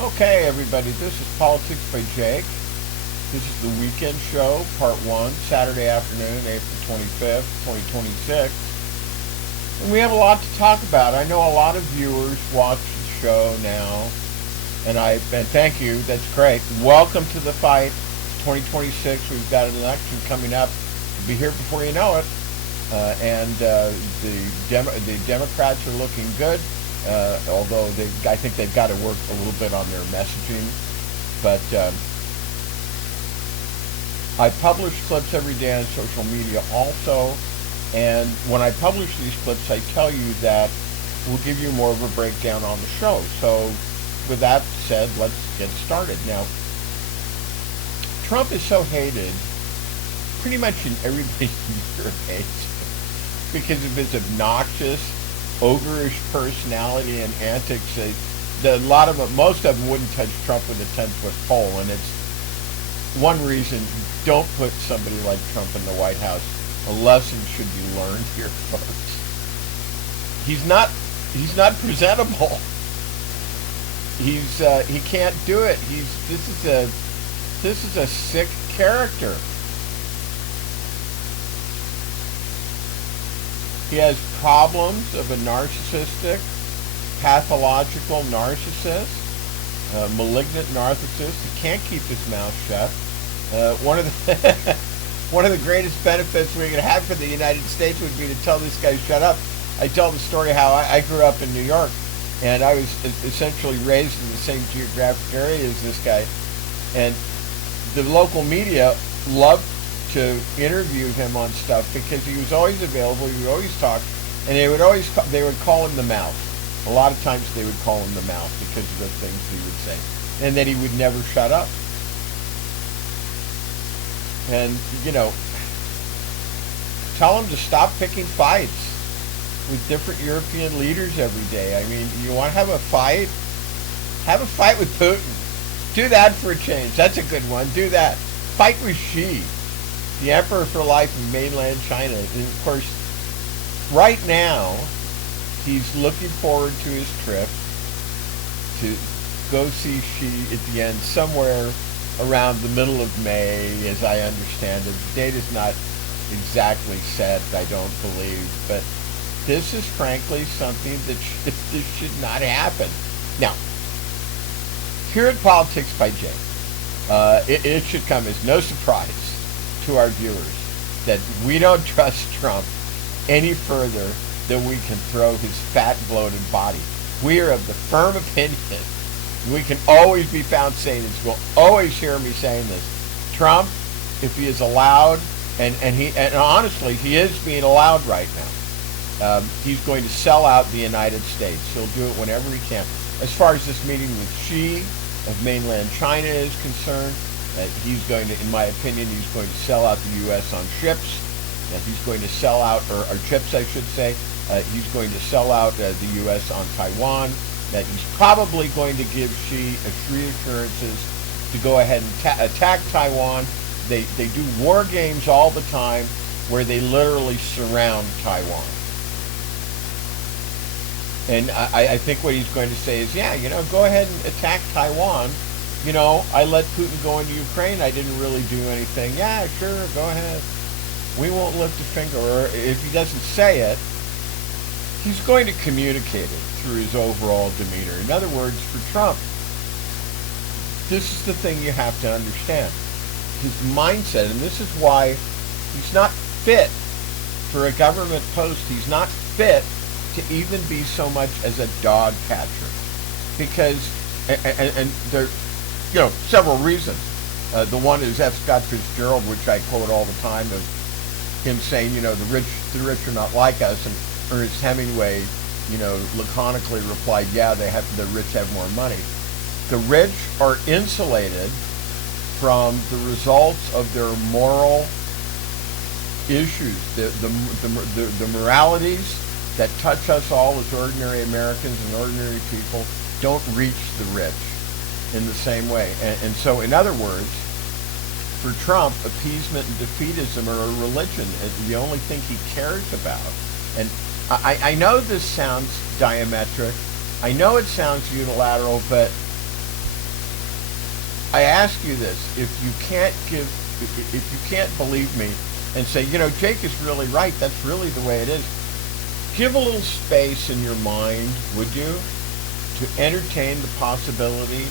Okay, everybody, this is Politics by Jake. This is the weekend show, part one, Saturday afternoon, April 25th, 2026. And we have a lot to talk about. I know a lot of viewers watch the show now, and thank you, that's great. Welcome to the fight, 2026. We've got an election coming up. We'll be here before you know it. The Democrats are looking good. Although I think they've got to work a little bit on their messaging. But I publish clips every day on social media also, and when I publish these clips, I tell you that we'll give you more of a breakdown on the show. So with that said, let's get started. Now, Trump is so hated pretty much in everybody's your age because of his obnoxious, ogreish personality and antics. Most of them wouldn't touch Trump with a 10-foot pole, and it's one reason. Don't put somebody like Trump in the White House. A lesson should be learned here, folks. He's not presentable. He can't do it. This is a sick character. He has problems of a narcissistic, pathological narcissist, malignant narcissist. He can't keep his mouth shut. One of the greatest benefits we could have for the United States would be to tell this guy shut up. I tell the story how I grew up in New York, and I was essentially raised in the same geographic area as this guy, and the local media loved to interview him on stuff because he was always available. He would always talk, and they would call him the mouth. A lot of times they would call him the mouth because of the things he would say, and that he would never shut up. And tell him to stop picking fights with different European leaders every day. I mean, you want to have a fight? Have a fight with Putin. Do that for a change. That's a good one. Do that. Fight with Xi, the emperor for life in mainland China. And of course, right now, he's looking forward to his trip to go see Xi at the end, somewhere around the middle of May, as I understand it. The date is not exactly set, I don't believe, but this is frankly something that this should not happen. Now, here at Politics by Jay, it should come as no surprise to our viewers that we don't trust Trump any further than we can throw his fat, bloated body. We are of the firm opinion we can always be found saying this. You'll always hear me saying this. Trump, if he is allowed, and honestly, he is being allowed right now. He's going to sell out the United States. He'll do it whenever he can. As far as this meeting with Xi of mainland China is concerned, he's going to, in my opinion, he's going to sell out the U.S. on ships. He's going to sell out, or chips, I should say. He's going to sell out the U.S. on Taiwan. That he's probably going to give Xi reassurances to go ahead and attack Taiwan. They do war games all the time where they literally surround Taiwan. And I think what he's going to say is, go ahead and attack Taiwan. I let Putin go into Ukraine. I didn't really do anything. Yeah, sure, go ahead. We won't lift a finger. Or if he doesn't say it, he's going to communicate it through his overall demeanor. In other words, for Trump, this is the thing you have to understand. His mindset, and this is why he's not fit for a government post. He's not fit to even be so much as a dog catcher. Because, and there several reasons. The one is F. Scott Fitzgerald, which I quote all the time, of him saying, the rich are not like us, and Ernest Hemingway, laconically replied, the rich have more money. The rich are insulated from the results of their moral issues, the moralities that touch us all as ordinary Americans and ordinary people don't reach the rich in the same way. And so, in other words, for Trump, appeasement and defeatism are a religion. It's the only thing he cares about. And I know this sounds diametric. I know it sounds unilateral, but I ask you this: if you can't believe me and say, Jake is really right, that's really the way it is, give a little space in your mind, would you, to entertain the possibility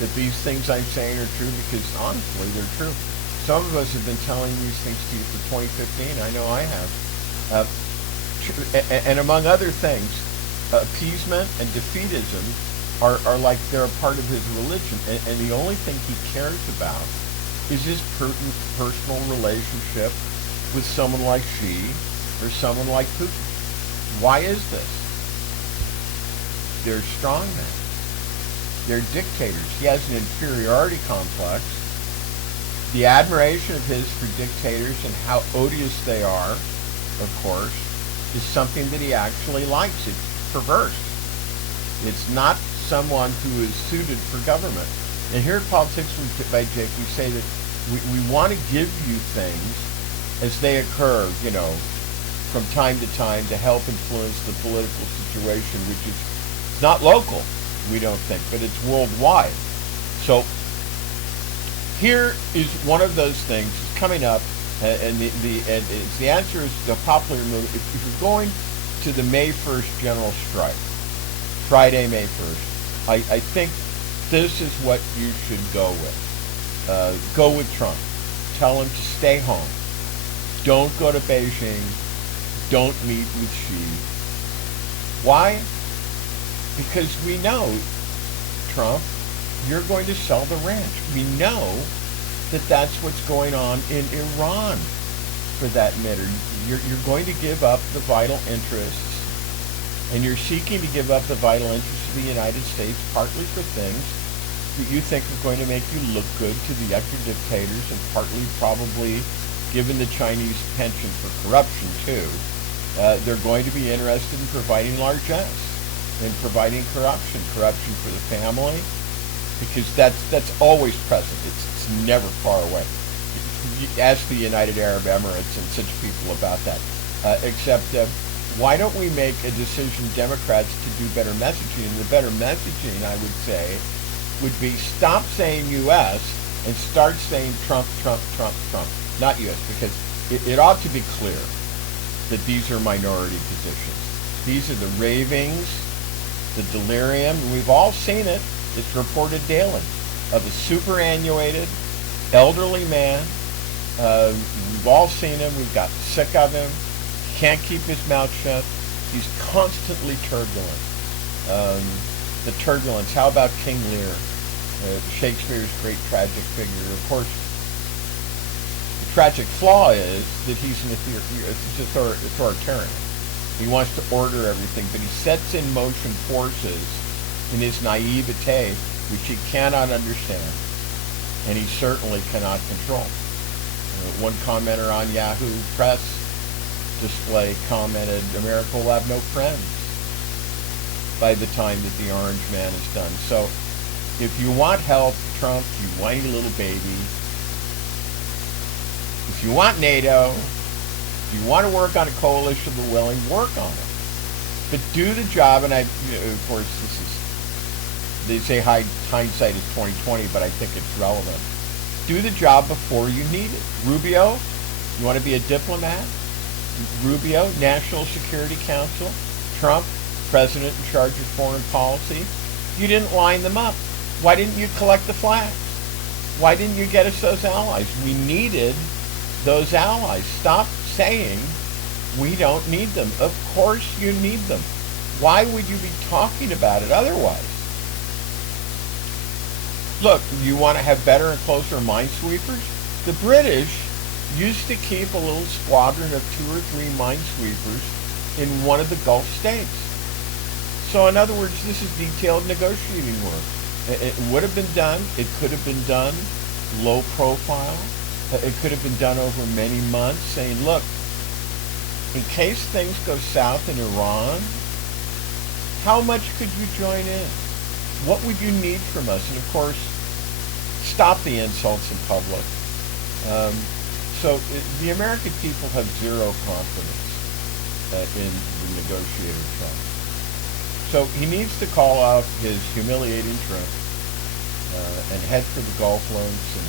that these things I'm saying are true, because honestly, they're true. Some of us have been telling these things to you for 2015. I know I have. And among other things, appeasement and defeatism are like they're a part of his religion. And the only thing he cares about is his personal relationship with someone like Xi or someone like Putin. Why is this? They're strongmen. They're dictators. He has an inferiority complex. The admiration of his for dictators and how odious they are, of course, is something that he actually likes. It's perverse. It's not someone who is suited for government. And here at Politics by Jake, we say that we want to give you things as they occur, from time to time to help influence the political situation, which is not local, we don't think, but it's worldwide. So here is one of those things coming up, and the answer is the popular movement. If you're going to the May 1st general strike, Friday, May 1st, I think this is what you should go with. Go with Trump. Tell him to stay home. Don't go to Beijing. Don't meet with Xi. Why? Because we know, Trump, you're going to sell the ranch. We know that that's what's going on in Iran, for that matter. You're going to give up the vital interests, and you're seeking to give up the vital interests of the United States, partly for things that you think are going to make you look good to the other dictators, and partly probably, given the Chinese penchant for corruption too, they're going to be interested in providing largesse, in providing corruption for the family, because that's always present. It's never far away. You ask the United Arab Emirates and such people about that. Except, why don't we make a decision, Democrats, to do better messaging? And the better messaging, I would say, would be stop saying U.S. and start saying Trump, Trump, Trump, Trump. Not U.S., because it ought to be clear that these are minority positions. These are the ravings, the delirium, and we've all seen it. It's reported daily, of a superannuated, elderly man. We've all seen him. We've got sick of him. He can't keep his mouth shut. He's constantly turbulent. The turbulence. How about King Lear, Shakespeare's great tragic figure? Of course, the tragic flaw is that he's an authoritarian. He wants to order everything, but he sets in motion forces in his naivete, which he cannot understand, and he certainly cannot control. One commenter on Yahoo Press display commented, America will have no friends by the time that the Orange Man is done. So if you want help, Trump, you whiny little baby, if you want NATO, if you want to work on a coalition of the willing, work on it. But do the job, and of course, they say hindsight is 20/20, but I think it's relevant. Do the job before you need it. Rubio, you want to be a diplomat? Rubio, National Security Council. Trump, president in charge of foreign policy. You didn't line them up. Why didn't you collect the flags? Why didn't you get us those allies? We needed those allies. Stop saying we don't need them. Of course you need them. Why would you be talking about it otherwise? Look, you want to have better and closer minesweepers? The British used to keep a little squadron of 2 or 3 minesweepers in one of the Gulf states. So in other words, this is detailed negotiating work. It would have been done. It could have been done low profile. It could have been done over many months, saying, look, in case things go south in Iran, how much could you join in? What would you need from us? And of course, stop the insults in public. So the American people have zero confidence in the negotiator Trump. So he needs to call off his humiliating trip and head for the golf links, and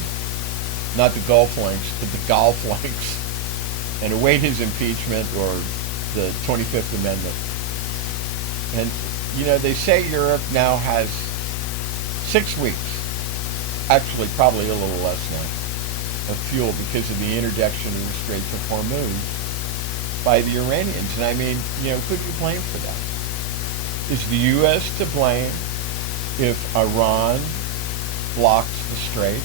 not the golf links, but the golf links, and await his impeachment or the 25th Amendment. And, they say Europe now has 6 weeks, actually probably a little less now, of fuel because of the interdiction of the Straits of Hormuz by the Iranians. And I mean, who do you blame for that? Is the U.S. to blame if Iran blocks the strait?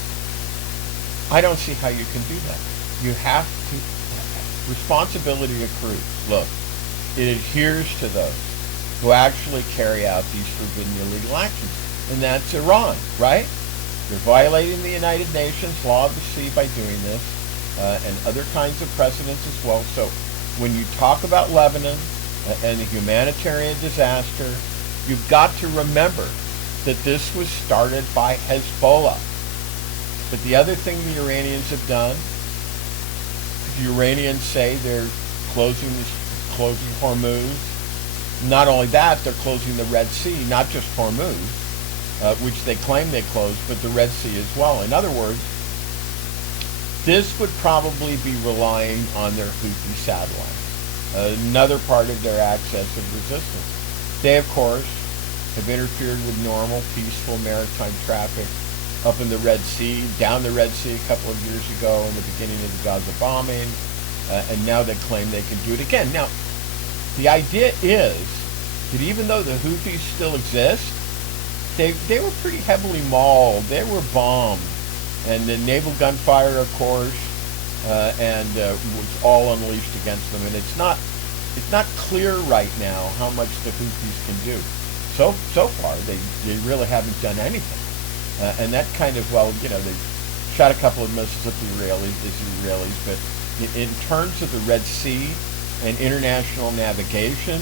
I don't see how you can do that. You have to, responsibility accrues. Look, it adheres to those who actually carry out these forbidden illegal actions. And that's Iran, right? They're violating the United Nations law of the sea by doing this, and other kinds of precedents as well. So when you talk about Lebanon and the humanitarian disaster, you've got to remember that this was started by Hezbollah. But the other thing the Iranians have done, the Iranians say they're closing Hormuz. Not only that, they're closing the Red Sea, not just Hormuz, which they claim they closed, but the Red Sea as well. In other words, this would probably be relying on their Houthi satellites, another part of their access of resistance. They, of course, have interfered with normal, peaceful maritime traffic up in the Red Sea, down the Red Sea a couple of years ago in the beginning of the Gaza bombing, and now they claim they can do it again. Now, the idea is that even though the Houthis still exist, they were pretty heavily mauled. They were bombed, and the naval gunfire, of course, was all unleashed against them. And it's not clear right now how much the Houthis can do. So far, they really haven't done anything, and that kind of they shot a couple of missiles at the Israelis, but in terms of the Red Sea and international navigation,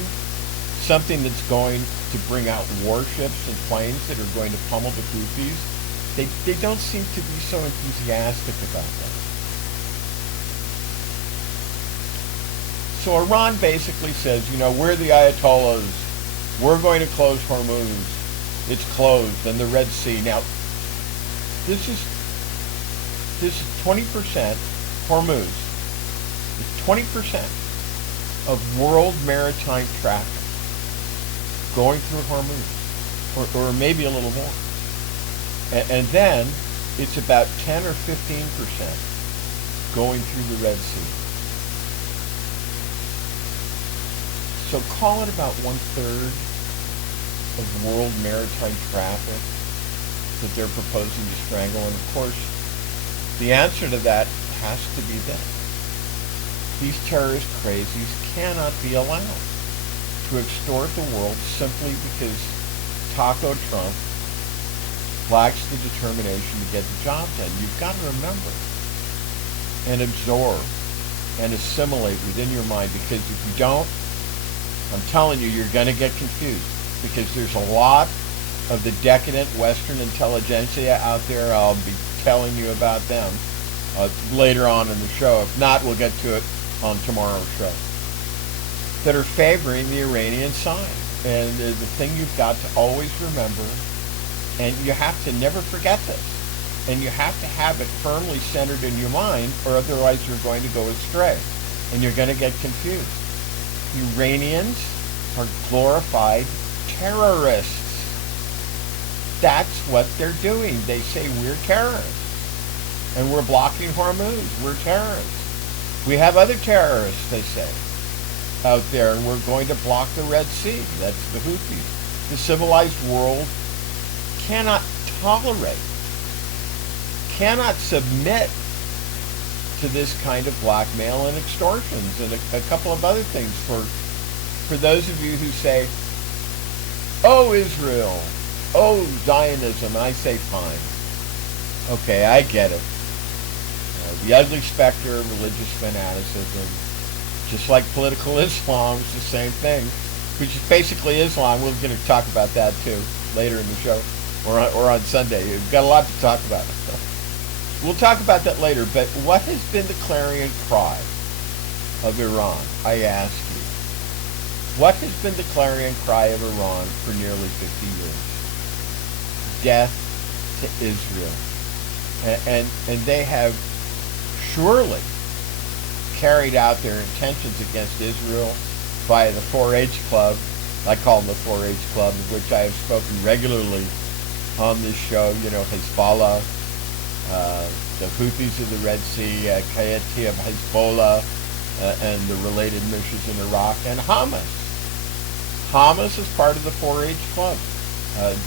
something that's going to bring out warships and planes that are going to pummel the Houthis, they don't seem to be so enthusiastic about that. So Iran basically says, we're the Ayatollahs. We're going to close Hormuz. It's closed. And the Red Sea. Now, this is 20%, Hormuz is 20% of world maritime traffic going through Hormuz, or maybe a little more. And then it's about 10 or 15% going through the Red Sea. So call it about 1/3 of world maritime traffic that they're proposing to strangle. And of course, the answer to that has to be this. These terrorist crazies cannot be allowed to extort the world simply because Taco Trump lacks the determination to get the job done. You've got to remember and absorb and assimilate within your mind, because if you don't, I'm telling you, you're going to get confused, because there's a lot of the decadent Western intelligentsia out there. I'll be telling you about them later on in the show. If not, we'll get to it on tomorrow's show, that are favoring the Iranian side. And the thing you've got to always remember, and you have to never forget this, and you have to have it firmly centered in your mind, or otherwise you're going to go astray and you're going to get confused. Iranians are glorified terrorists. That's what they're doing. They say we're terrorists and we're blocking Hormuz. We're terrorists. We have other terrorists, they say, out there, and we're going to block the Red Sea. That's the Houthis. The civilized world cannot tolerate, cannot submit to this kind of blackmail and extortions, and a couple of other things. For those of you who say, oh, Israel, oh, Zionism, I say fine. Okay, I get it. The ugly specter of religious fanaticism, just like political Islam, is the same thing, which is basically Islam. We're going to talk about that too later in the show, or on Sunday. We've got a lot to talk about. We'll talk about that later, but what has been the clarion cry of Iran? I ask you. What has been the clarion cry of Iran for nearly 50 years? Death to Israel. and they have surely carried out their intentions against Israel via the 4-H Club. I call them the 4-H Club, of which I have spoken regularly on this show. You know, Hezbollah, the Houthis of the Red Sea, Kayati of Hezbollah, and the related militias in Iraq, and Hamas. Hamas is part of the 4-H Club.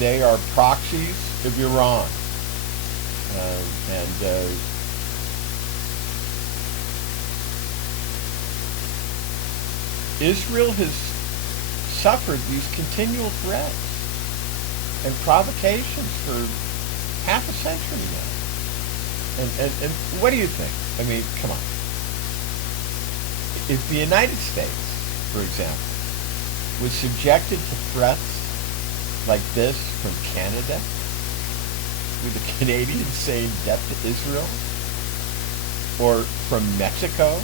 They are proxies of Iran. And Israel has suffered these continual threats and provocations for half a century now. And what do you think? I mean, come on. If the United States, for example, was subjected to threats like this from Canada, with the Canadians saying death to Israel, or from Mexico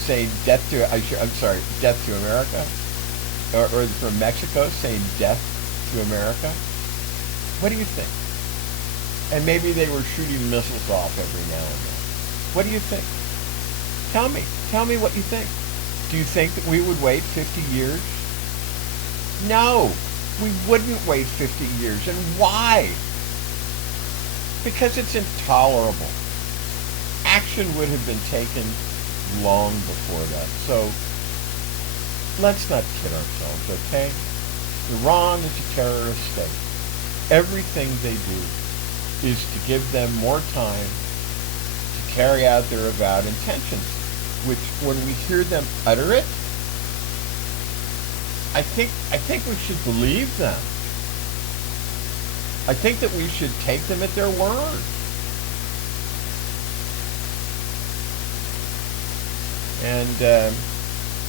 saying death to America, or from Mexico saying death to America, what do you think? And maybe they were shooting missiles off every now and then. What do you think? Tell me what you think. Do you think that we would wait 50 years? No, we wouldn't wait 50 years. And why? Because it's intolerable. Action would have been taken long before that. So let's not kid ourselves, okay? Iran is a terrorist state. Everything they do is to give them more time to carry out their avowed intentions, which when we hear them utter it, I think we should believe them. I think that we should take them at their word. And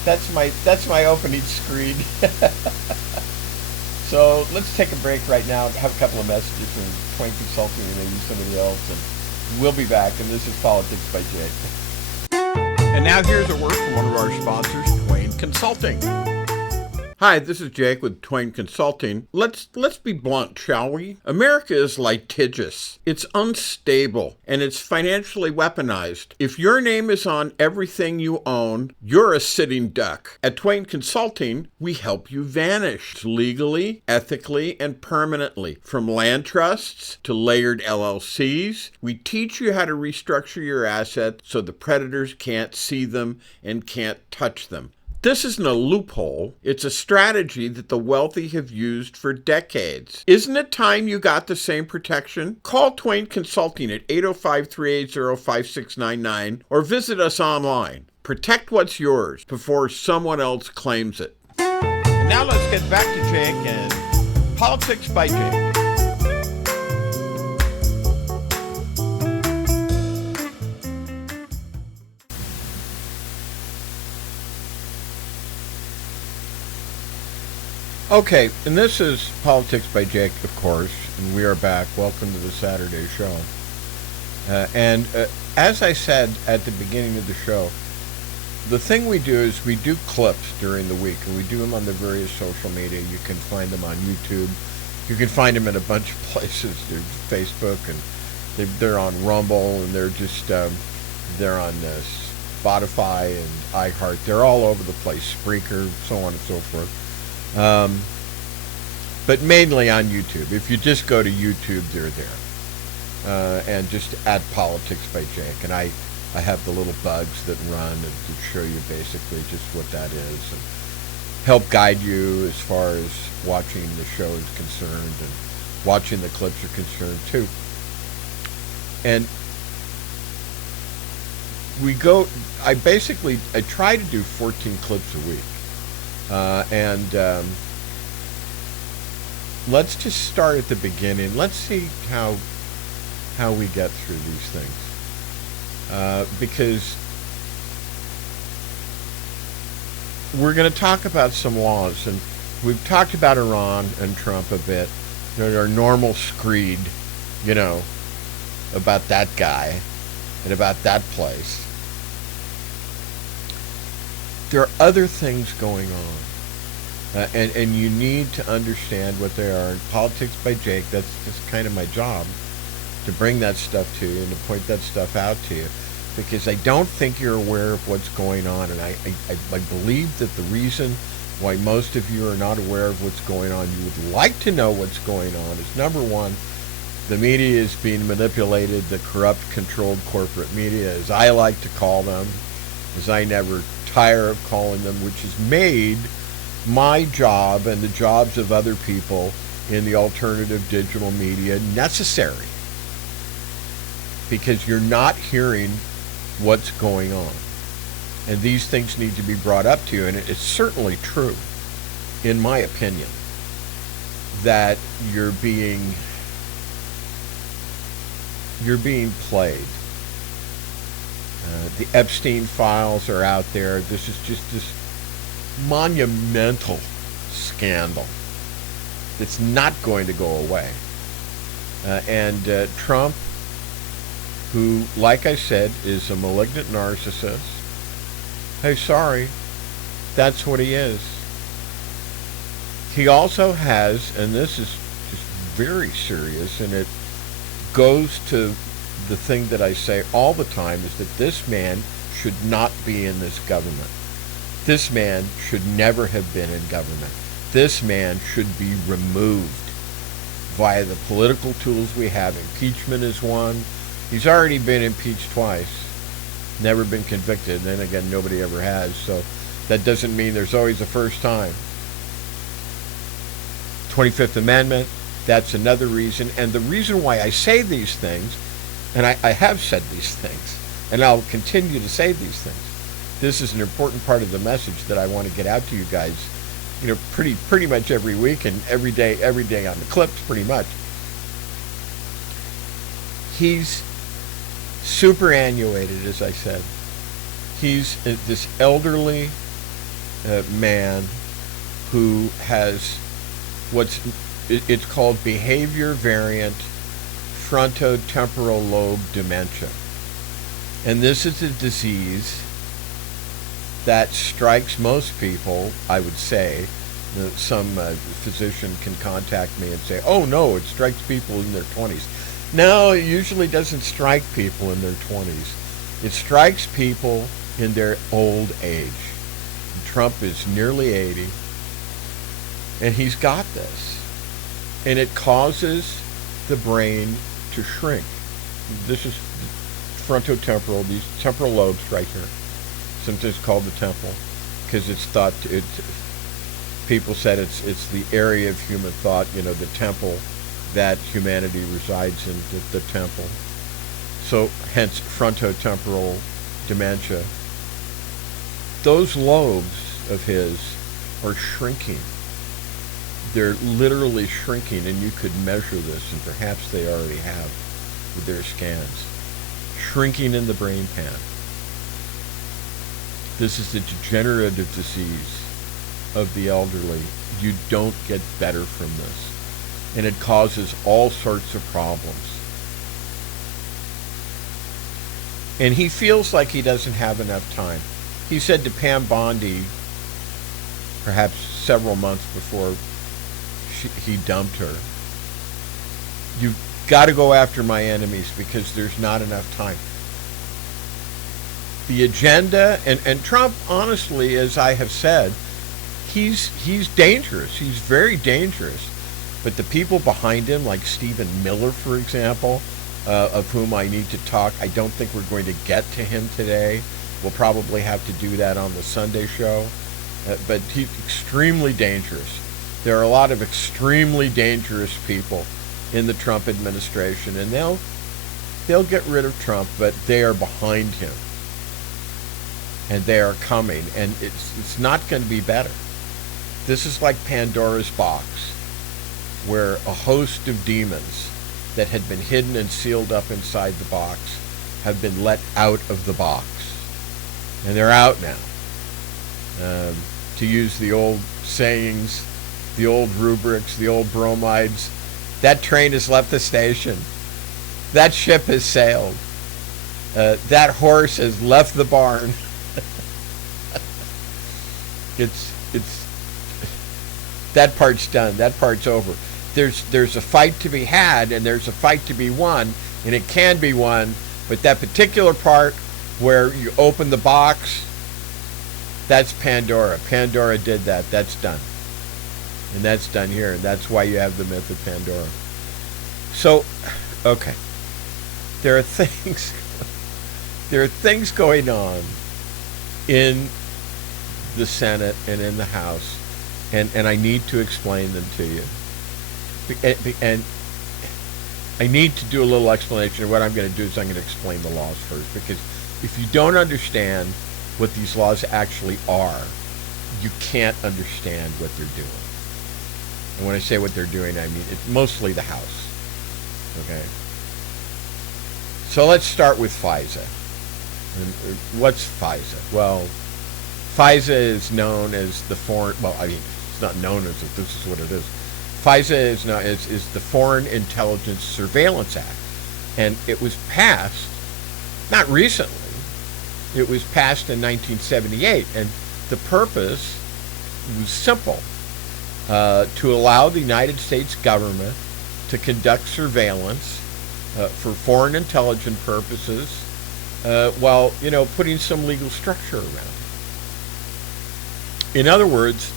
that's my opening screed. So let's take a break right now. Have a couple of messages from Twain Consulting and maybe somebody else, and we'll be back. And this is Politics by Jake. And now here's a word from one of our sponsors, Twain Consulting. Hi, this is Jake with Twain Consulting. Let's be blunt, shall we? America is litigious. It's unstable, and it's financially weaponized. If your name is on everything you own, you're a sitting duck. At Twain Consulting, we help you vanish legally, ethically, and permanently. From land trusts to layered LLCs, we teach you how to restructure your assets so the predators can't see them and can't touch them. This isn't a loophole. It's a strategy that the wealthy have used for decades. Isn't it time you got the same protection? Call Twain Consulting at 805-380-5699 or visit us online. Protect what's yours before someone else claims it. And now let's get back to Jake and Politics by Jake. Okay, and this is Politics by Jake, of course, and we are back. Welcome to the Saturday show. As I said at the beginning of the show, the thing we do is we do clips during the week, and we do them on the various social media. You can find them on YouTube. You can find them in a bunch of places. There's Facebook, and they're on Rumble, and they're on Spotify and iHeart. They're all over the place, Spreaker, so on and so forth. But mainly on YouTube. If you just go to YouTube, they're there. And just add Politics by Jake. And I have the little bugs that run and to show you basically just what that is and help guide you as far as watching the show is concerned and watching the clips are concerned too. And I try to do 14 clips a week. Let's just start at the beginning. Let's see how we get through these things. Because we're going to talk about some laws, and we've talked about Iran and Trump a bit. Our normal screed, about that guy and about that place. There are other things going on. And you need to understand what they are. In Politics by Jake, that's just kind of my job, to bring that stuff to you and to point that stuff out to you, because I don't think you're aware of what's going on. And I believe that the reason why most of you are not aware of what's going on, you would like to know what's going on, is number one, the media is being manipulated, the corrupt, controlled corporate media, as I like to call them, as I never tire of calling them, which has made my job and the jobs of other people in the alternative digital media necessary, because you're not hearing what's going on. And these things need to be brought up to you. And it's certainly true, in my opinion, that you're being played. The Epstein files are out there. This is just this monumental scandal that's not going to go away. And Trump, who, like I said, is a malignant narcissist, hey, sorry, that's what he is. He also has, and this is just very serious, and it goes to the thing that I say all the time, is that this man should not be in this government. This man should never have been in government. This man should be removed via the political tools we have. Impeachment is one. He's already been impeached twice. Never been convicted, and then again, nobody ever has, so that doesn't mean there's always a first time. 25th Amendment, that's another reason, and the reason why I say these things, and I have said these things, and I'll continue to say these things. This is an important part of the message that I want to get out to you guys, pretty much every week and every day on the clips, pretty much. He's superannuated, as I said. He's this elderly man who has it's called behavior variant frontotemporal lobe dementia. And this is a disease that strikes most people, I would say. Some physician can contact me and say, oh no, it strikes people in their 20s. No, it usually doesn't strike people in their 20s. It strikes people in their old age. And Trump is nearly 80, and he's got this. And it causes the brain to shrink. This is frontotemporal, these temporal lobes right here. Sometimes called the temple, because it's thought, people said it's the area of human thought, the temple, that humanity resides in, the temple. So hence frontotemporal dementia. Those lobes of his are shrinking. They're literally shrinking, and you could measure this, and perhaps they already have with their scans. Shrinking in the brain pan. This is a degenerative disease of the elderly. You don't get better from this. And it causes all sorts of problems. And he feels like he doesn't have enough time. He said to Pam Bondi, perhaps several months before he dumped her, you've got to go after my enemies because there's not enough time. The agenda, and Trump, honestly, as I have said, he's dangerous. He's very dangerous. But the people behind him, like Stephen Miller, for example, of whom I need to talk, I don't think we're going to get to him today. We'll probably have to do that on the Sunday show. But he's extremely dangerous. There are a lot of extremely dangerous people in the Trump administration, and they'll get rid of Trump, but they are behind him. And they are coming, and it's not going to be better. This is like Pandora's box, where a host of demons that had been hidden and sealed up inside the box have been let out of the box. And they're out now. To use the old sayings, the old rubrics, the old bromides, that train has left the station. That ship has sailed. That horse has left the barn. It's that part's done. That part's over. there's a fight to be had and there's a fight to be won, and it can be won, but that particular part where you open the box, that's Pandora. Pandora did that. That's done. And that's done here. And that's why you have the myth of Pandora. So, okay. There are things going on in the Senate and in the House, and I need to explain them to you. And I need to do a little explanation. What I'm going to do is I'm going to explain the laws first, because if you don't understand what these laws actually are, you can't understand what they're doing. And when I say what they're doing, I mean it's mostly the House. Okay? So let's start with FISA. And what's FISA? Well, FISA is known as the foreign, well, I mean, it's not known as it, this is what it is. FISA is the Foreign Intelligence Surveillance Act. And it was passed, not recently, it was passed in 1978. And the purpose was simple, to allow the United States government to conduct surveillance for foreign intelligence purposes, while, putting some legal structure around it. In other words,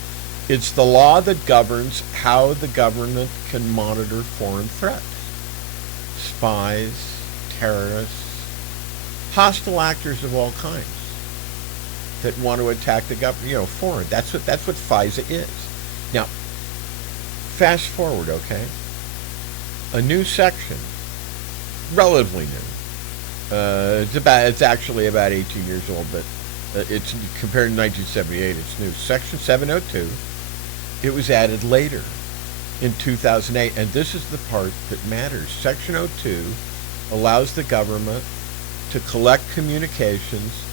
it's the law that governs how the government can monitor foreign threats. Spies, terrorists, hostile actors of all kinds that want to attack the government, foreign. That's what FISA is. Now, fast forward, okay? A new section, relatively new. It's actually about 18 years old, but it's compared to 1978. It's new. Section 702. It was added later, in 2008, and this is the part that matters. Section 02 allows the government to collect communications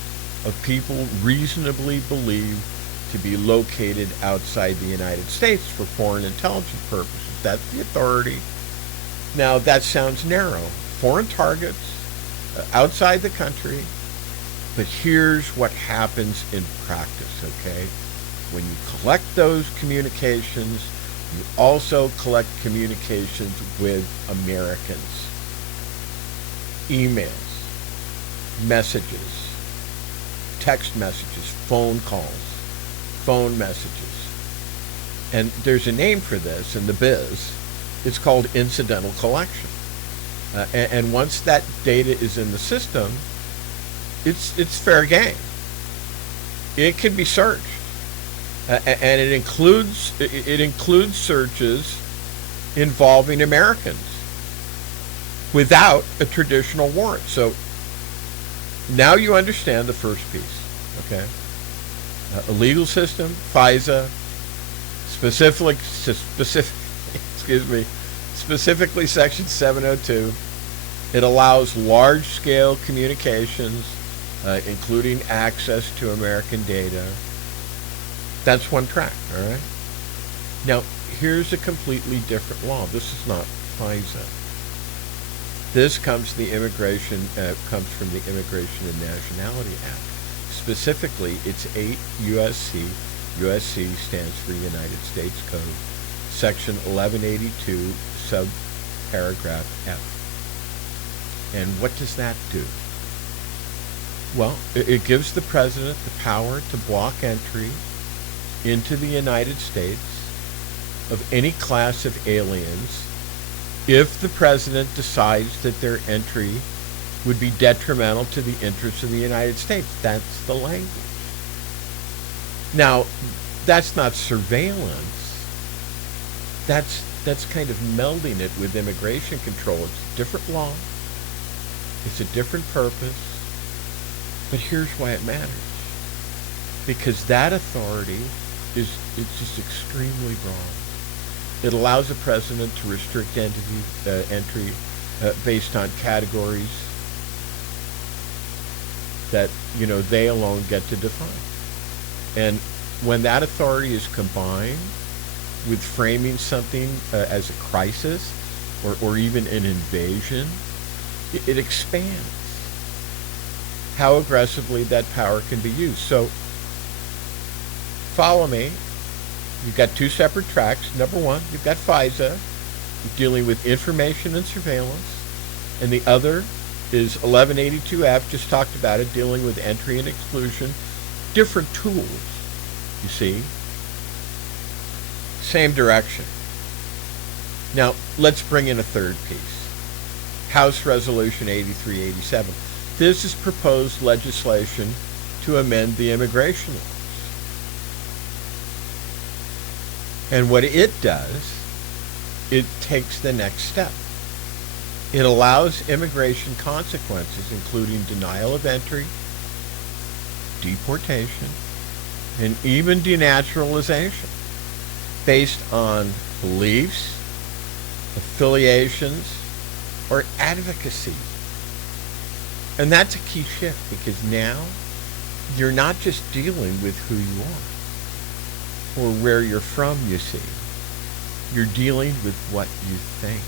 of people reasonably believed to be located outside the United States for foreign intelligence purposes. That's the authority. Now, that sounds narrow. Foreign targets outside the country, but here's what happens in practice, okay? When you collect those communications, you also collect communications with Americans. Emails, messages, text messages, phone calls, phone messages. And there's a name for this in the biz. It's called incidental collection. And once that data is in the system, it's fair game. It can be searched. And it includes searches involving Americans without a traditional warrant. So now you understand the first piece, okay? A legal system, FISA, specifically Section 702. It allows large-scale communications, including access to American data. That's one track, all right? Now, here's a completely different law. This is not FISA. This comes from the Immigration and Nationality Act. Specifically, it's 8 USC. USC stands for United States Code, Section 1182, subparagraph F. And what does that do? Well, it gives the president the power to block entry into the United States of any class of aliens if the president decides that their entry would be detrimental to the interests of the United States. That's the language. Now, that's not surveillance. That's kind of melding it with immigration control. It's a different law. It's a different purpose. But here's why it matters. Because that authority it's just extremely broad. It allows the president to restrict entry based on categories that they alone get to define. And when that authority is combined with framing something as a crisis or even an invasion, it expands how aggressively that power can be used. So follow me. You've got two separate tracks. Number one, you've got FISA. dealing with information and surveillance, and the other is 1182F, just talked about it, dealing with entry and exclusion. Different tools, you see. Same direction. Now, let's bring in a third piece. House Resolution 8387. This is proposed legislation to amend the immigration laws. And what it does, it takes the next step. It allows immigration consequences, including denial of entry, deportation, and even denaturalization, based on beliefs, affiliations, or advocacy. And that's a key shift, because now you're not just dealing with who you are or where you're from, you see. You're dealing with what you think.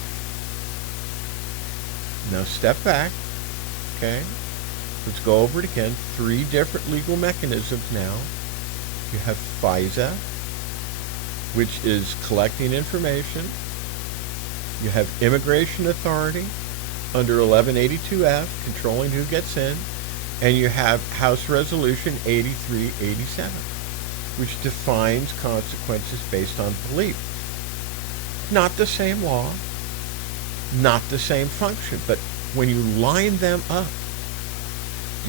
Now step back, okay? Let's go over it again. 3 different legal mechanisms now. You have FISA, which is collecting information. You have immigration authority under 1182F, controlling who gets in. And you have House Resolution 8387, which defines consequences based on belief. Not the same law, not the same function, but when you line them up,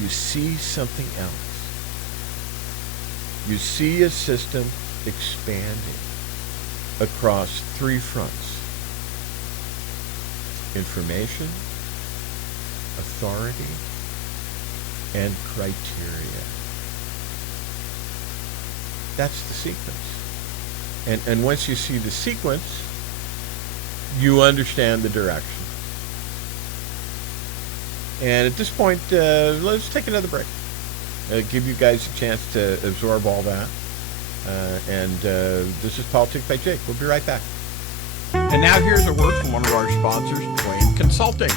you see something else. You see a system expanding across 3 fronts: information, authority, and criteria. That's the sequence. And once you see the sequence, you understand the direction. And at this point, let's take another break. Give you guys a chance to absorb all that. This is Politics by Jake. We'll be right back. And now here's a word from one of our sponsors, Twain Consulting.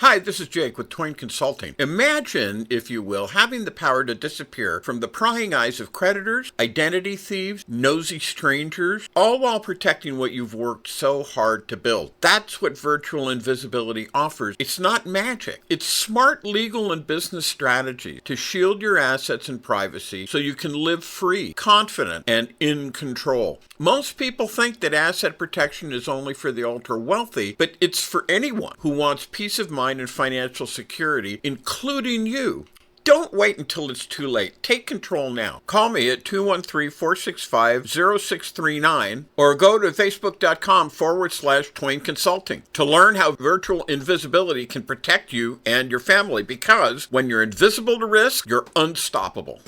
Hi, this is Jake with Twain Consulting. Imagine, if you will, having the power to disappear from the prying eyes of creditors, identity thieves, nosy strangers, all while protecting what you've worked so hard to build. That's what virtual invisibility offers. It's not magic. It's smart legal and business strategy to shield your assets and privacy so you can live free, confident, and in control. Most people think that asset protection is only for the ultra-wealthy, but it's for anyone who wants peace of mind and financial security, including you. Don't wait until it's too late. Take control now. Call me at 213-465-0639 or go to facebook.com/Twain Consulting to learn how virtual invisibility can protect you and your family, because when you're invisible to risk, you're unstoppable.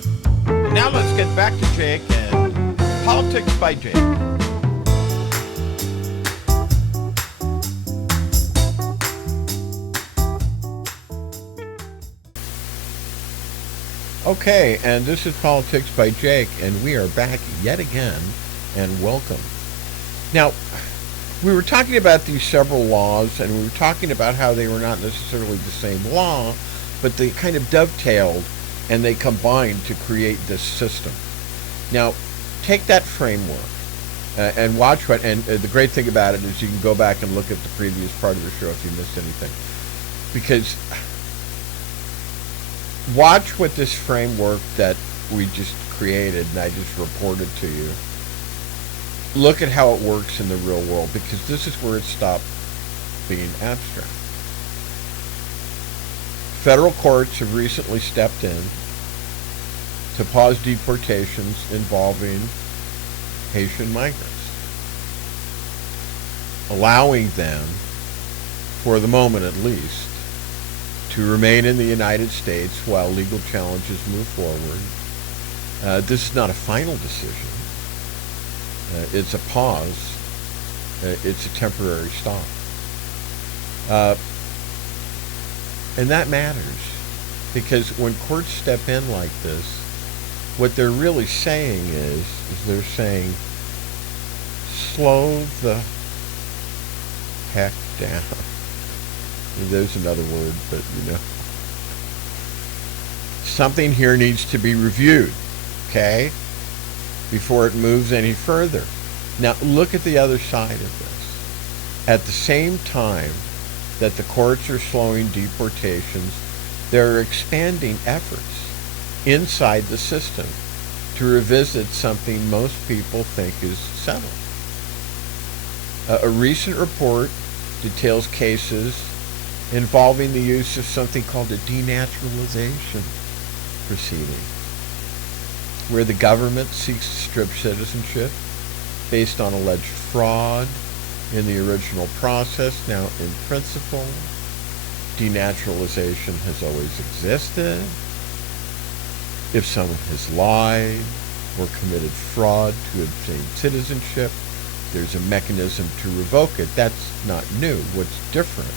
Now let's get back to Jake and Politics by Jake. Okay, and this is Politics by Jake, and we are back yet again, and welcome. Now, we were talking about these several laws, and we were talking about how they were not necessarily the same law, but they kind of dovetailed, and they combined to create this system. Now, take that framework, and watch what, and the great thing about it is you can go back and look at the previous part of the show if you missed anything. Because watch what this framework that we just created and I just reported to you, look at how it works in the real world, because this is where it stopped being abstract. Federal courts have recently stepped in to pause deportations involving Haitian migrants, allowing them, for the moment at least, to remain in the United States while legal challenges move forward. This is not a final decision. It's a pause. It's a temporary stop. And that matters, because when courts step in like this, what they're really saying is they're saying, slow the heck down. There's another word, but you know. Something here needs to be reviewed, okay? before it moves any further. Now, look at the other side of this. At the same time that the courts are slowing deportations, there are expanding efforts inside the system to revisit something most people think is settled. A recent report details cases involving the use of something called a denaturalization proceeding, where the government seeks to strip citizenship based on alleged fraud in the original process. Now, in principle, denaturalization has always existed. If someone has lied or committed fraud to obtain citizenship, there's a mechanism to revoke it. That's not new. What's different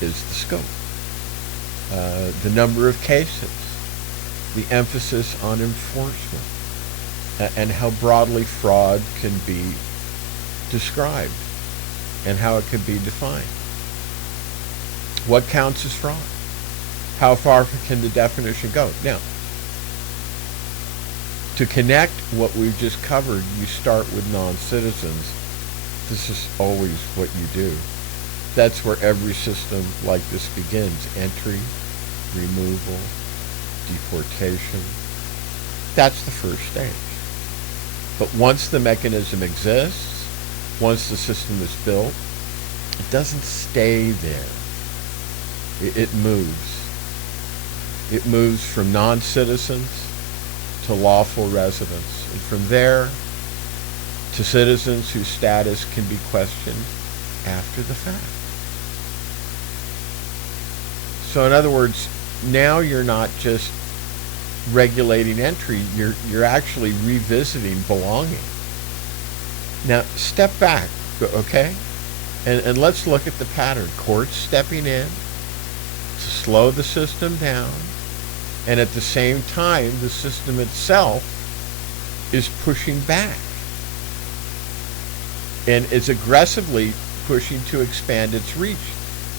is the scope, the number of cases, the emphasis on enforcement, and how broadly fraud can be described and how it can be defined. What counts as fraud? How far can the definition go? Now, to connect what we've just covered, you start with non-citizens. This is always what you do. That's where every system like this begins. Entry, removal, deportation. That's the first stage. But once the mechanism exists, once the system is built, it doesn't stay there. It moves. It moves from non-citizens to lawful residents, and from there to citizens whose status can be questioned after the fact. So in other words, now you're not just regulating entry, you're actually revisiting belonging. Now step back, okay? And let's look at the pattern. Courts stepping in to slow the system down, and at the same time, the system itself is pushing back and is aggressively pushing to expand its reach.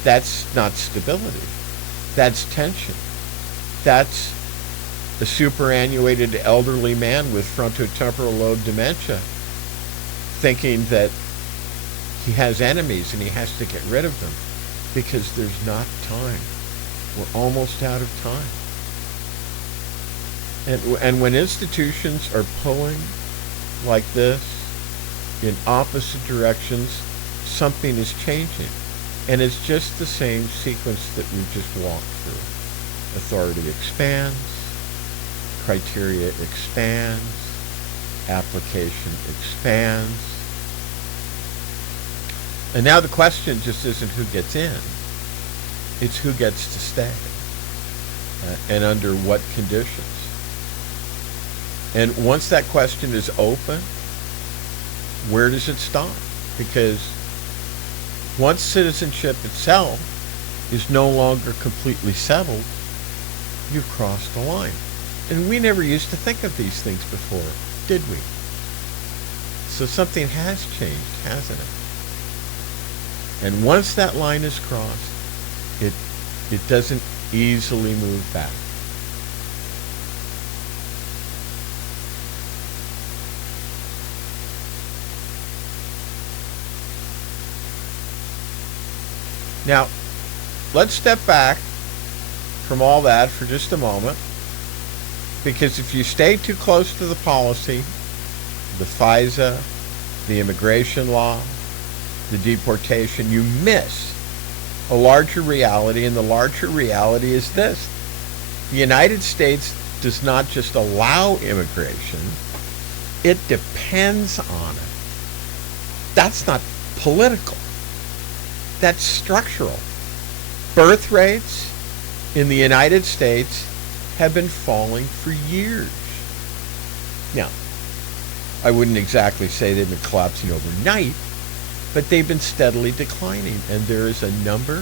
That's not stability. That's tension. That's a superannuated elderly man with frontotemporal lobe dementia thinking that he has enemies and he has to get rid of them because there's not time. We're almost out of time. And when institutions are pulling like this in opposite directions, something is changing. And it's just the same sequence that we just walked through. Authority expands, criteria expands, application expands. And now the question just isn't who gets in, it's who gets to stay, and under what conditions. And once that question is open, where does it stop? Because once citizenship itself is no longer completely settled, you've crossed the line. And we never used to think of these things before, did we? So something has changed, hasn't it? And once that line is crossed, it doesn't easily move back. Now, let's step back from all that for just a moment, because if you stay too close to the policy, the FISA, the immigration law, the deportation, you miss a larger reality, and the larger reality is this. The United States does not just allow immigration, it depends on it. That's not political. That's structural. Birth rates in the United States have been falling for years. Now, I wouldn't exactly say they've been collapsing overnight, but they've been steadily declining, and there is a number.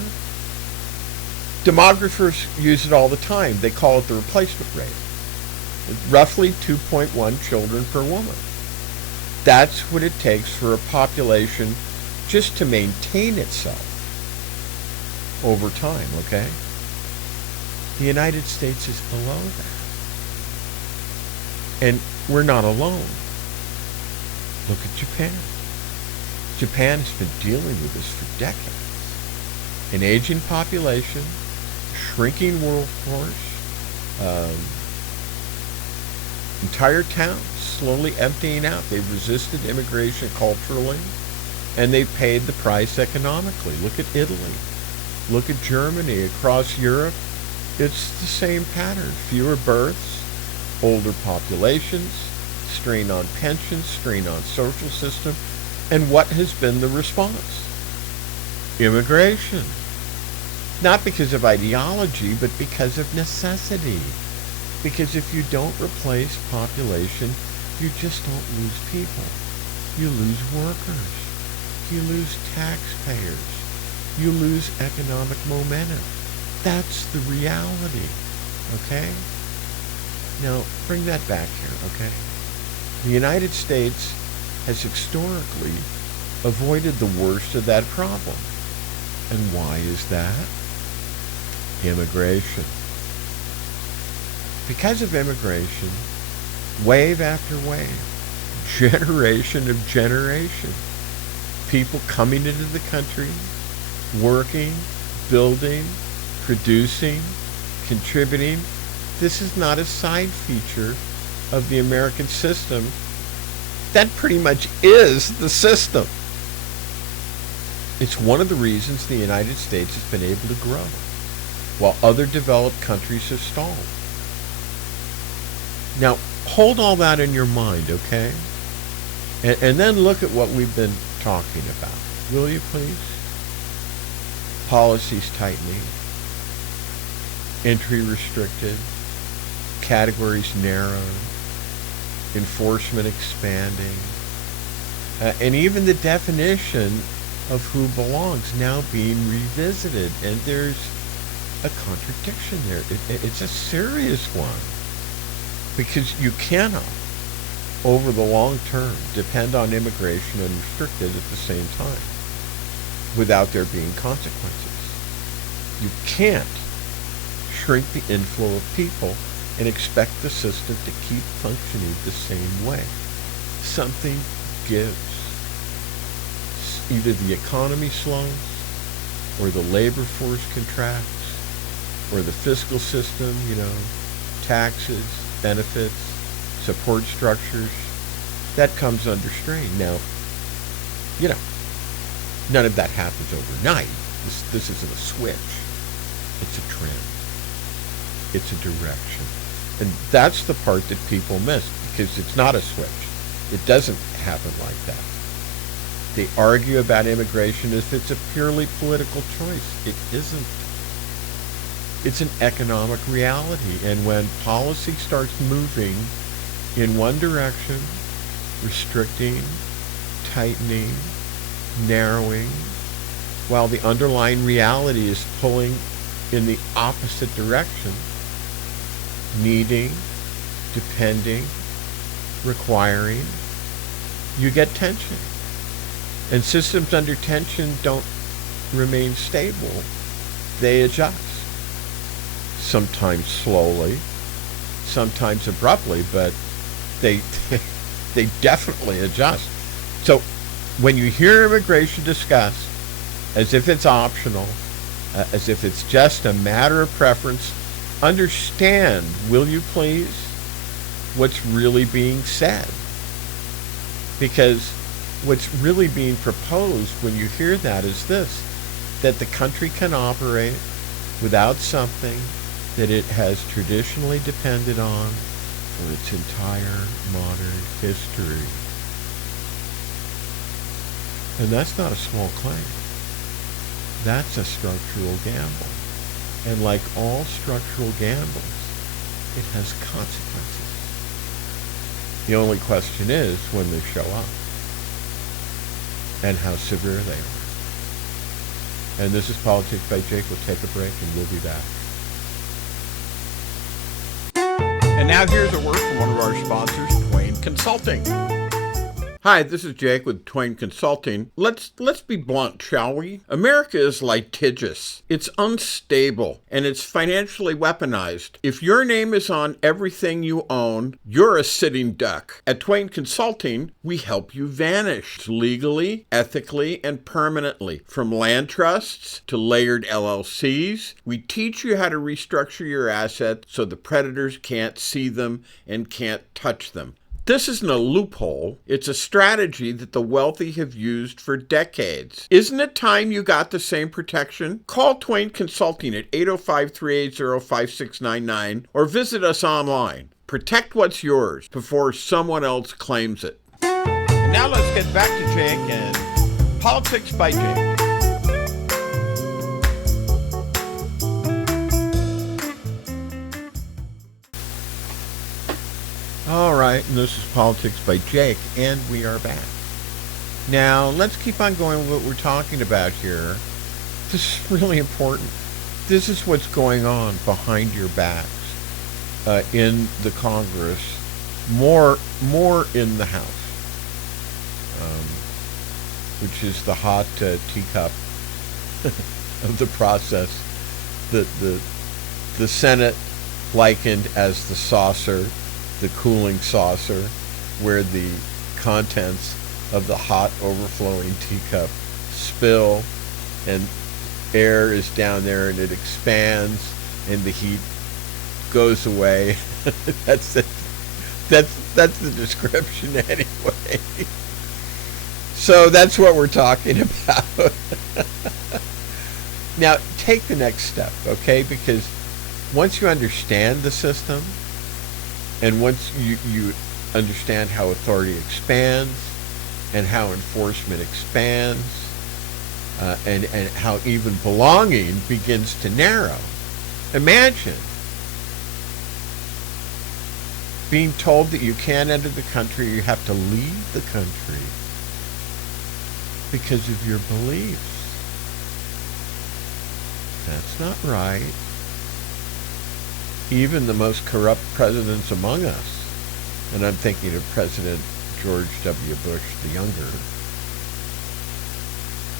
Demographers use it all the time. They call it the replacement rate. Roughly 2.1 children per woman. That's what it takes for a population just to maintain itself over time, okay? The United States is below that. And we're not alone. Look at Japan. Japan has been dealing with this for decades. An aging population, shrinking workforce, entire towns slowly emptying out. They've resisted immigration culturally, and they've paid the price economically. Look at Italy. Look at Germany. Across Europe, it's the same pattern. Fewer births, older populations, strain on pensions, strain on social system. And what has been the response? Immigration. Not because of ideology, but because of necessity. Because if you don't replace population, you just don't lose people. You lose workers. You lose taxpayers. You lose economic momentum. That's the reality, okay? Now, bring that back here, okay? The United States has historically avoided the worst of that problem. And why is that? Immigration. Because of immigration, wave after wave, generation of generation, people coming into the country, working, building, producing, contributing. This is not a side feature of the American system. That pretty much is the system. It's one of the reasons the United States has been able to grow, while other developed countries have stalled. Now, hold all that in your mind, okay? And then look at what we've been talking about. Will you please? Policies tightening, entry restricted, categories narrowed, enforcement expanding, and even the definition of who belongs now being revisited. And there's a contradiction there. It's a serious one, because you cannot, over the long term, depend on immigration and restrict it at the same time without there being consequences. You can't shrink the inflow of people and expect the system to keep functioning the same way. Something gives. Either the economy slows, or the labor force contracts, or the fiscal system, taxes, benefits, support structures, that comes under strain. Now, none of that happens overnight. This isn't a switch. It's a trend. It's a direction. And that's the part that people miss, because it's not a switch. It doesn't happen like that. They argue about immigration as if it's a purely political choice. It isn't. It's an economic reality. And when policy starts moving in one direction, restricting, tightening, narrowing, while the underlying reality is pulling in the opposite direction, needing, depending, requiring, you get tension. And systems under tension don't remain stable. They adjust. Sometimes slowly, sometimes abruptly, but they definitely adjust. So when you hear immigration discussed as if it's optional, as if it's just a matter of preference, understand, will you please, what's really being said. Because what's really being proposed when you hear that is this: that the country can operate without something that it has traditionally depended on for its entire modern history. And that's not a small claim. That's a structural gamble. And like all structural gambles, it has consequences. The only question is when they show up and how severe they are. And this is Politics by Jake. We'll take a break and we'll be back. And now here's a word from one of our sponsors, Twain Consulting. Hi, this is Jake with Twain Consulting. Let's be blunt, shall we? America is litigious. It's unstable, and it's financially weaponized. If your name is on everything you own, you're a sitting duck. At Twain Consulting, we help you vanish legally, ethically, and permanently. From land trusts to layered LLCs, we teach you how to restructure your assets so the predators can't see them and can't touch them. This isn't a loophole. It's a strategy that the wealthy have used for decades. Isn't it time you got the same protection? Call Twain Consulting at 805-380-5699 or visit us online. Protect what's yours before someone else claims it. And now let's get back to Jake and Politics by Jake. All right, and this is Politics by Jake, and we are back. Now, let's keep on going with what we're talking about here. This is really important. This is what's going on behind your backs in the Congress, more in the House, which is the hot teacup of the process. The Senate likened as the saucer, the cooling saucer, where the contents of the hot overflowing teacup spill and air is down there and it expands and the heat goes away. That's the description anyway. So that's what we're talking about. Now take the next step, okay? Because once you understand the system, and once you understand how authority expands and how enforcement expands and how even belonging begins to narrow, imagine being told that you can't enter the country, you have to leave the country because of your beliefs. That's not right. Even the most corrupt presidents among us, and I'm thinking of President George W. Bush the Younger,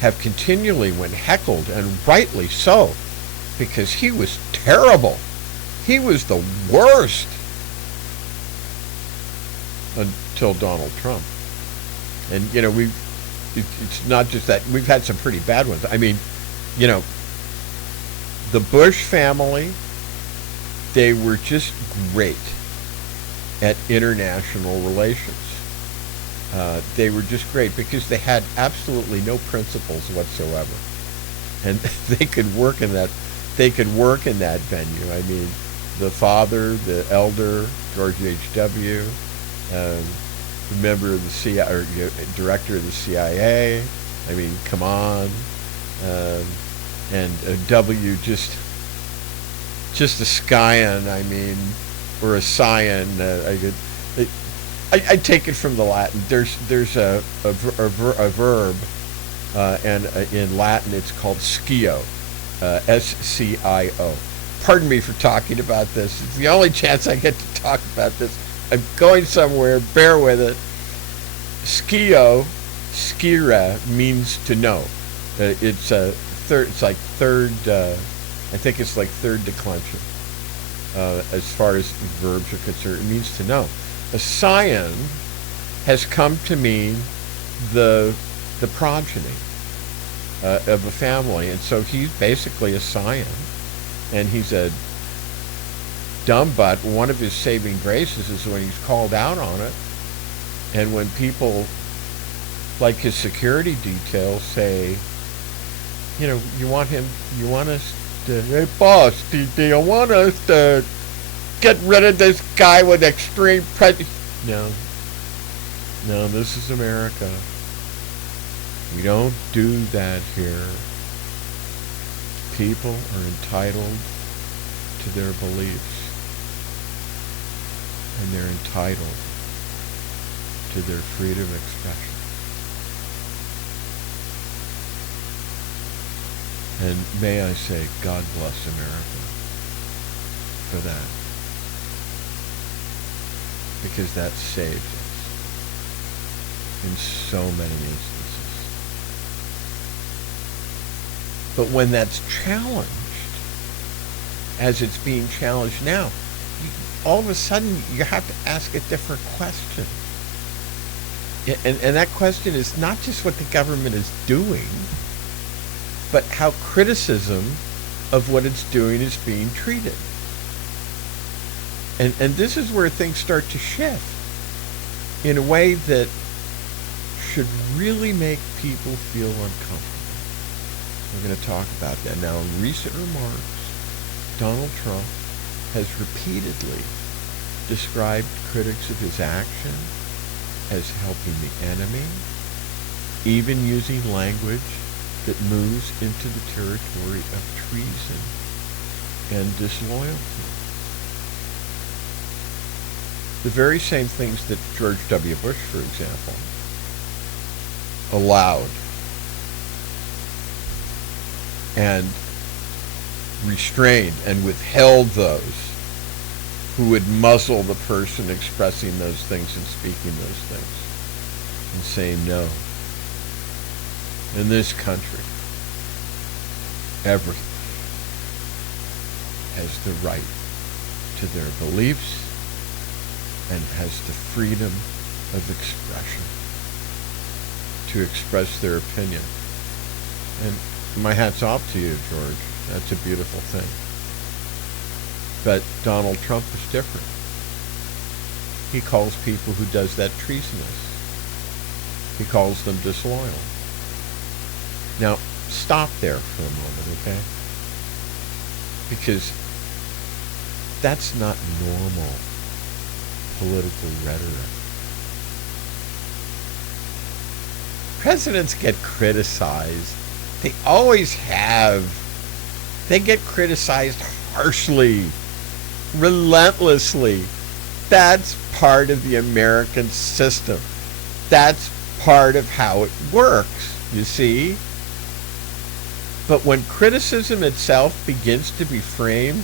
have continually when heckled, and rightly so, because he was terrible. He was the worst until Donald Trump. And, you know, it's not just that. We've had some pretty bad ones. I mean, you know, the Bush family, they were just great at international relations. They were just great because they had absolutely no principles whatsoever, and they could work in that. They could work in that venue. I mean, the father, the elder, George H.W., member of the CIA, or director of the CIA. I mean, come on, and W just a scion, I mean, or a scion. I take it from the Latin. There's a verb, and in Latin it's called scio, S-C-I-O. Pardon me for talking about this. It's the only chance I get to talk about this. I'm going somewhere. Bear with it. Scio, scire, means to know. It's a third. It's like third. I think it's like third declension as far as verbs are concerned. It means to know. A scion has come to mean the progeny of a family, and so he's basically a scion, and he's a dumb butt. One of his saving graces is when he's called out on it, and when people like his security detail say, you know, you want us to, hey boss, do you want us to get rid of this guy with extreme prejudice? No, this is America. We don't do that here. People are entitled to their beliefs, and they're entitled to their freedom of expression. And may I say, God bless America for that. Because that saved us. in so many instances. But when that's challenged, as it's being challenged now, all of a sudden you have to ask a different question. And that question is not just what the government is doing, but how criticism of what it's doing is being treated. And this is where things start to shift in a way that should really make people feel uncomfortable. We're going to talk about that. Now, in recent remarks, Donald Trump has repeatedly described critics of his action as helping the enemy, even using language that moves into the territory of treason and disloyalty. The very same things that George W. Bush, for example, allowed and restrained and withheld those who would muzzle the person expressing those things and speaking those things and saying no. In this country, everyone has the right to their beliefs and has the freedom of expression to express their opinion. And my hat's off to you, George. That's a beautiful thing. But Donald Trump is different. He calls people who does that treasonous. He calls them disloyal. Now, stop there for a moment, okay? Because that's not normal political rhetoric. Presidents get criticized. They always have. They get criticized harshly, relentlessly. That's part of the American system. That's part of how it works, you see? But when criticism itself begins to be framed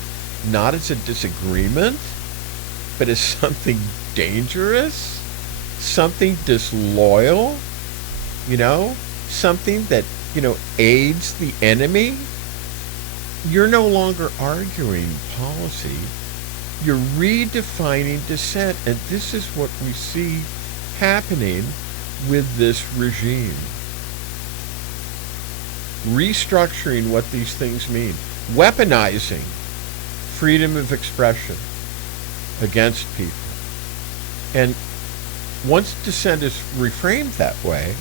not as a disagreement, but as something dangerous, something disloyal, something that, aids the enemy, you're no longer arguing policy. You're redefining dissent. And this is what we see happening with this regime. Restructuring what these things mean. Weaponizing freedom of expression against people. And once dissent is reframed that way,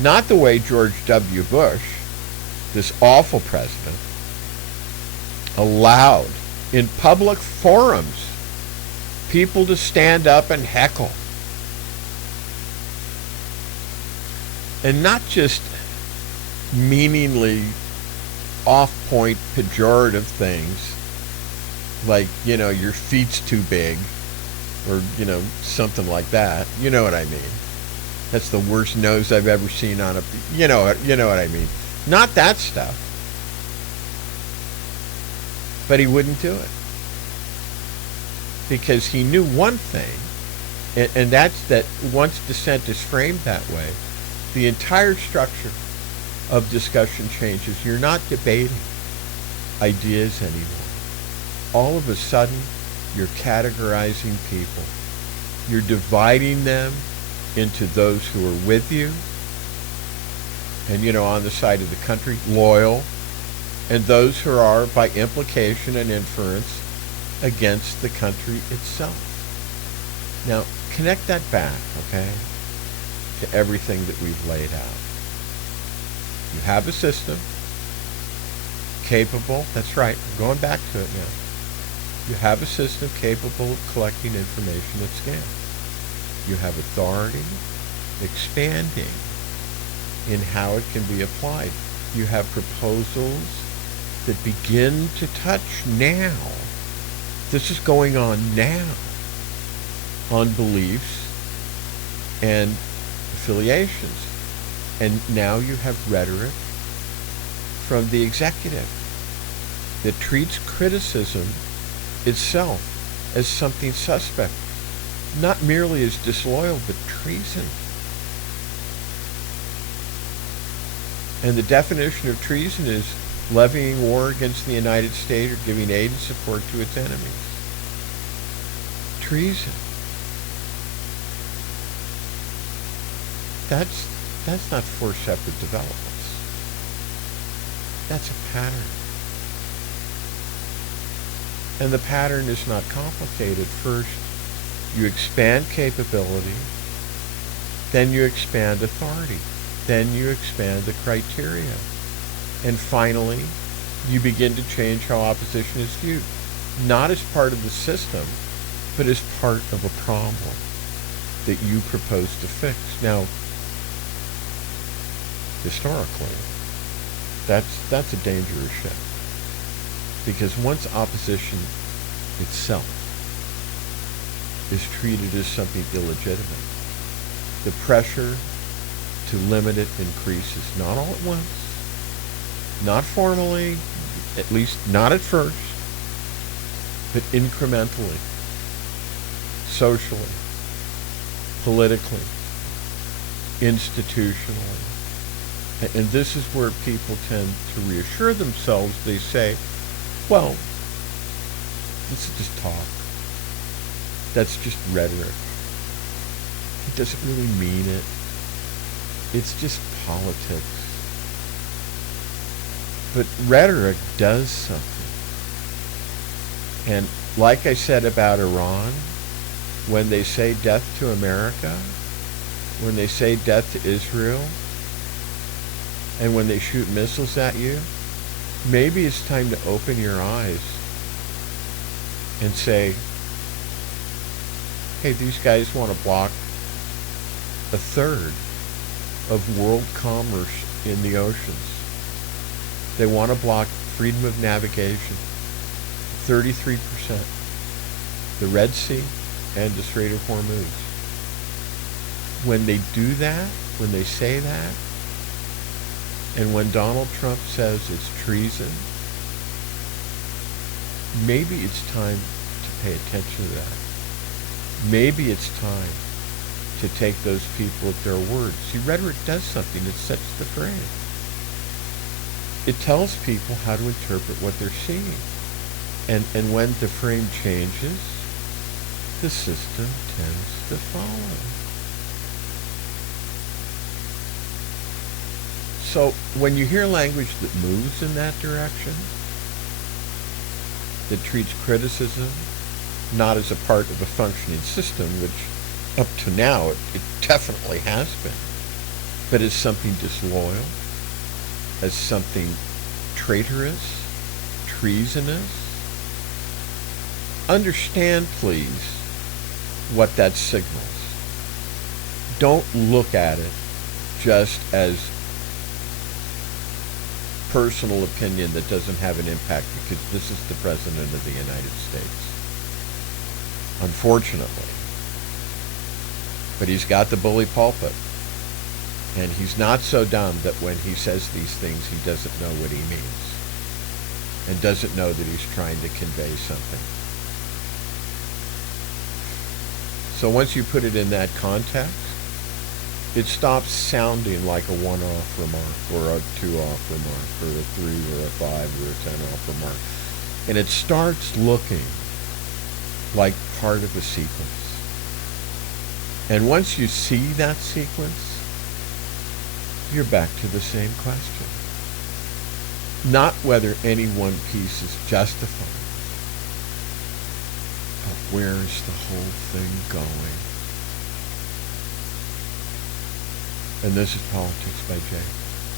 not the way George W. Bush, this awful president, allowed in public forums people to stand up and heckle. And not just meaningly off-point pejorative things like, your feet's too big or, something like that. You know what I mean? That's the worst nose I've ever seen on a, you know what I mean? Not that stuff. But he wouldn't do it. Because he knew one thing, and that's that once dissent is framed that way, the entire structure of discussion changes. You're not debating ideas anymore. All of a sudden, you're categorizing people. You're dividing them into those who are with you, and, on the side of the country, loyal, and those who are, by implication and inference, against the country itself. Now, connect that back, okay, to everything that we've laid out. You have a system capable, that's right, we're going back to it now. You have a system capable of collecting information at scale. You have authority expanding in how it can be applied. You have proposals that begin to touch now. This is going on now on beliefs and affiliations. And now you have rhetoric from the executive that treats criticism itself as something suspect, not merely as disloyal, but treason. And the definition of treason is levying war against the United States or giving aid and support to its enemies. Treason. That's not four separate developments. That's a pattern. And the pattern is not complicated. First, you expand capability, then you expand authority, then you expand the criteria, and finally, you begin to change how opposition is viewed, not as part of the system, but as part of a problem that you propose to fix. Now, historically, that's a dangerous shift, because once opposition itself is treated as something illegitimate, the pressure to limit it increases, not all at once, not formally, at least not at first, but incrementally, socially, politically, institutionally. And this is where people tend to reassure themselves. They say, well, this is just talk. That's just rhetoric. He doesn't really mean it. It's just politics. But rhetoric does something. And like I said about Iran, when they say death to America, when they say death to Israel, and when they shoot missiles at you, maybe it's time to open your eyes and say, hey, these guys want to block a third of world commerce in the oceans. They want to block freedom of navigation, 33%, the Red Sea and the Strait of Hormuz. When they do that, when they say that, and when Donald Trump says it's treason, maybe it's time to pay attention to that. Maybe it's time to take those people at their word. See, rhetoric does something. It sets the frame. It tells people how to interpret what they're seeing. And when the frame changes, the system tends to follow. So when you hear language that moves in that direction, that treats criticism not as a part of a functioning system, which up to now it definitely has been, but as something disloyal, as something traitorous, treasonous, understand, please, what that signals. Don't look at it just as personal opinion that doesn't have an impact, because this is the President of the United States. Unfortunately. But he's got the bully pulpit. And he's not so dumb that when he says these things, he doesn't know what he means. And doesn't know that he's trying to convey something. So once you put it in that context, it stops sounding like a one-off remark, or a two-off remark, or a 3 or a 5 or a 10-off remark. And it starts looking like part of a sequence. And once you see that sequence, you're back to the same question. Not whether any one piece is justified, but where's the whole thing going? And this is Politics by Jay.